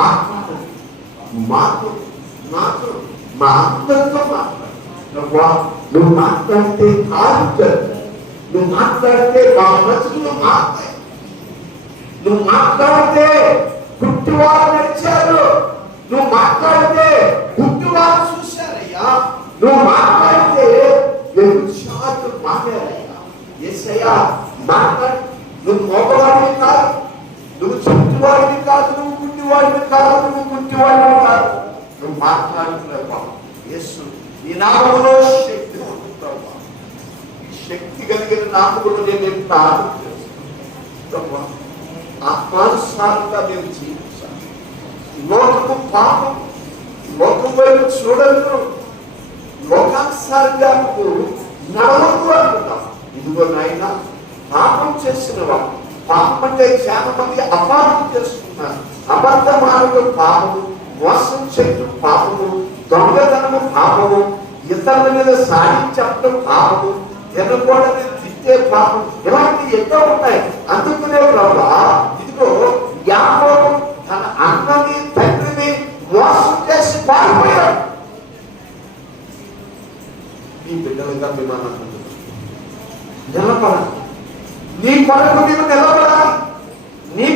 మాట్లాడు, మాతో నాతో మా అందరితో మాట్లాడు. నువ్వు మాట్లాడితే కాదు, నువ్వు మాట్లాడితే మా మనసులు మాట్లాడు. నువ్వు మాట్లాడితే పుట్టివారు నడిచారు, నువ్వు మాట్లాడితే పుట్టివారు చూశారయ్యా, నువ్వు మాట్లాడితే వ్యభిచారులు మాట్లాడయ్యా. యేసయ్యా మాట్లాడి, నువ్వు మోగవాడిని కాదు, నువ్వు చుట్టివాడిని కాదు, నువ్వు పుట్టివాడిని కాదు, నువ్వు పుట్టివాడిని కాదు, నువ్వు మాట్లాడుతున్నావు. యేసు నీ నామములో శక్తి ఉంటుంది. ఈ శక్తి కలిగిన నామములు నేను ప్రార్థన చేస్తాను. ఆత్మానుసారంగా నేను జీవించాలి. లోకము పాపం, లోకం వైపు చూడదు, లోకానుసారంగా నడవద్దు అంటున్నాం. ఇదిగో నాయన, పాపం చేసిన వాడు, పాపం అంటే చాలా మంది అపార్థం చేస్తున్నారు. అబద్ధ మార్గం పాపము, మోసం చేయడం పాపము, దొంగతనము పాపము, ఇతరుల మీద సాధించడం పాపము, తినకూడని తిట్టే పాపం, ఇలాంటి ఎన్నో ఉంటాయి. అందుకునే ప్రభు ఇదిగో యాకోబు తన అన్నని తండ్రిని మోసం చేసి పారిపోయాడు. నీ బిడ్డలుగా విమానం నిలబడాలి, నీ కొరకు నీవు నిలబడాలి, నీ